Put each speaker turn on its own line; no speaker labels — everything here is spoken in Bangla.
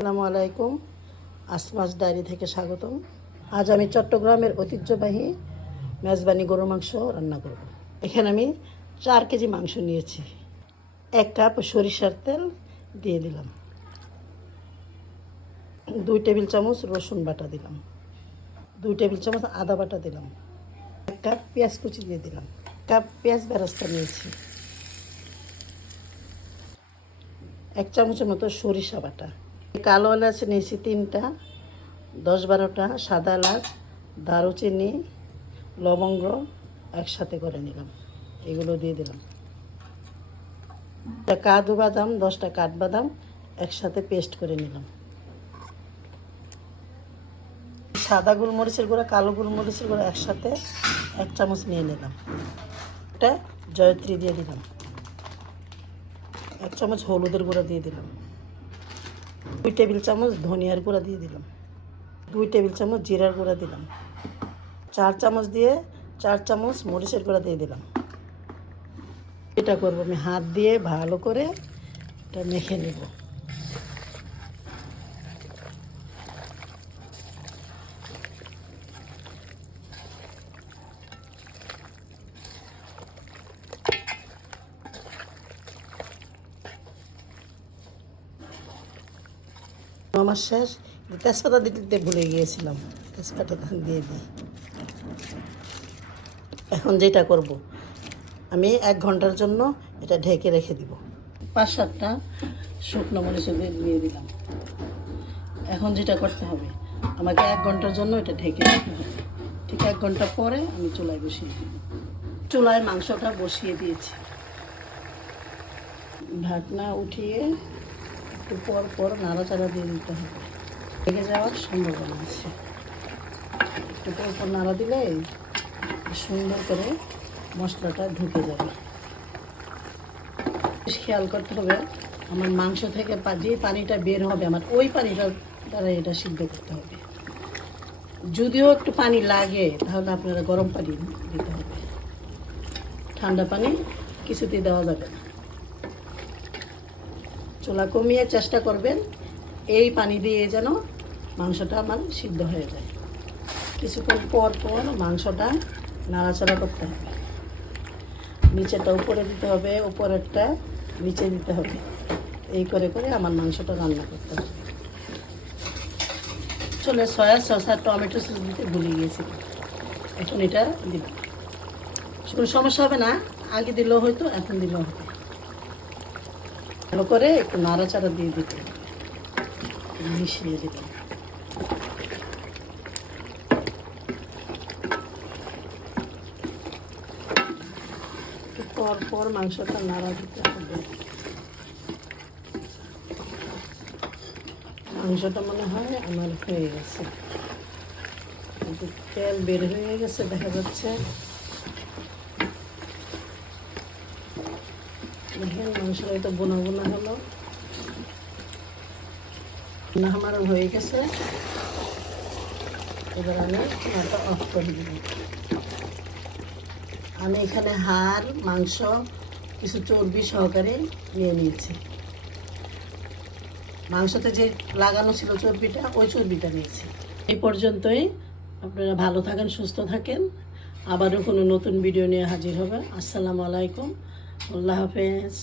আসসালামু আলাইকুম। আসমাস ডায়েরি থেকে স্বাগতম। আজ আমি চট্টগ্রামের ঐতিহ্যবাহী মেজবানি গরু মাংস রান্না করব। এখানে আমি চার কেজি মাংস নিয়েছি। এক কাপ সরিষার তেল দিয়ে দিলাম। দুই টেবিল চামচ রসুন বাটা দিলাম। দুই টেবিল চামচ আদা বাটা দিলাম। এক কাপ পেঁয়াজ কুচি দিয়ে দিলাম। কাপ পেঁয়াজ বেরাস্তা নিয়েছি। এক চামচের মতো সরিষা বাটা। কালো এলাচ নিয়েছি তিনটা, দশ বারোটা, সাদা এলাচ, দারুচিনি, লবঙ্গ একসাথে করে নিলাম। এগুলো দিয়ে দিলাম। একটা কাজু বাদাম দশটা কাঠবাদাম একসাথে পেস্ট করে নিলাম। সাদা গোলমরিচের গুঁড়া, কালো গোলমরিচের গুঁড়া একসাথে এক চামচ নিয়ে নিলাম। এটা জয়ত্রী দিয়ে দিলাম। এক চামচ হলুদের গুঁড়া দিয়ে দিলাম। দুই টেবিল চামচ ধনিয়ার গুঁড়া দিয়ে দিলাম। দুই টেবিল চামচ জিরার গুঁড়া দিলাম। চার চামচ দিয়ে চার চামচ মরিচের গুঁড়া দিয়ে দিলাম। এটা করব আমি হাত দিয়ে ভালো করে এটা মেখে নেব। আমার শেষ তেজপাতা দিতে ভুলে গিয়েছিলাম। তেজপাতা দিয়ে দিই। এখন যেটা করব, আমি এক ঘণ্টার জন্য এটা ঢেকে রেখে দিব। পাঁচ সাতটা শুকনো মরিচ দিয়ে দিলাম। এখন যেটা করতে হবে, আমাকে এক ঘণ্টার জন্য এটা ঢেকে রাখতে হবে। ঠিক এক ঘণ্টা পরে আমি চুলায় বসিয়ে দিব। চুলায় মাংসটা বসিয়ে দিয়েছি। ঢাকনা উঠিয়ে একটু পর পর নাড়াচাড়া দিয়ে দিতে হবে। লেগে যাওয়ার সম্ভাবনা আছে। একটু পর পর নাড়া দিলে সুন্দর করে মশলাটা ঢুকে যাবে। খেয়াল করতে হবে, আমার মাংস থেকে যে পানিটা বের হবে, আমার ওই পানিটা দ্বারা এটা সিদ্ধ করতে হবে। যদিও একটু পানি লাগে, তাহলে আপনারা গরম পানি দিতে হবে। ঠান্ডা পানি কিছুতেই দেওয়া যাবে না। চুলা কমিয়ে চেষ্টা করবেন, এই পানি দিয়ে যেন মাংসটা আমার সিদ্ধ হয়ে যায়। কিছুক্ষণ পর পর মাংসটা নাড়াচাড়া করতে হবে। নিচেটা উপরে দিতে হবে, উপরেরটা নিচে দিতে হবে। এই করে করে আমার মাংসটা রান্না করতে হবে। চলে সয়া সস আর টমেটো সস দিতে ভুলে গিয়েছি। এখন এটা দিব কোনো সমস্যা হবে না, আগে দিলেও হয়তো এখন দিলেও হবে ভালো করে একটু নাড়াচাড়া দিয়ে দিতে মিশিয়ে দিতে পর মাংসটা নাড়া দিতে হবে। মাংসটা মনে হয় আমার হয়ে গেছে। তেল বের হয়ে গেছে, দেখা যাচ্ছে। দেখেন মাংসটা তো বোনা বোনা হলো না আমার হয়ে গেছে এবার আমি অফ করে দিব আমি এখানে হাড় মাংস কিছু চর্বি সহকারে নিয়ে নিয়েছি মাংসতে যে লাগানো ছিল চর্বিটা ওই চর্বিটা নিয়েছি এই পর্যন্তই। আপনারা ভালো থাকেন, সুস্থ থাকেন। আবারও কোনো নতুন ভিডিও নিয়ে হাজির হবে। আসসালামু আলাইকুম। আল্লাহ হাফেজ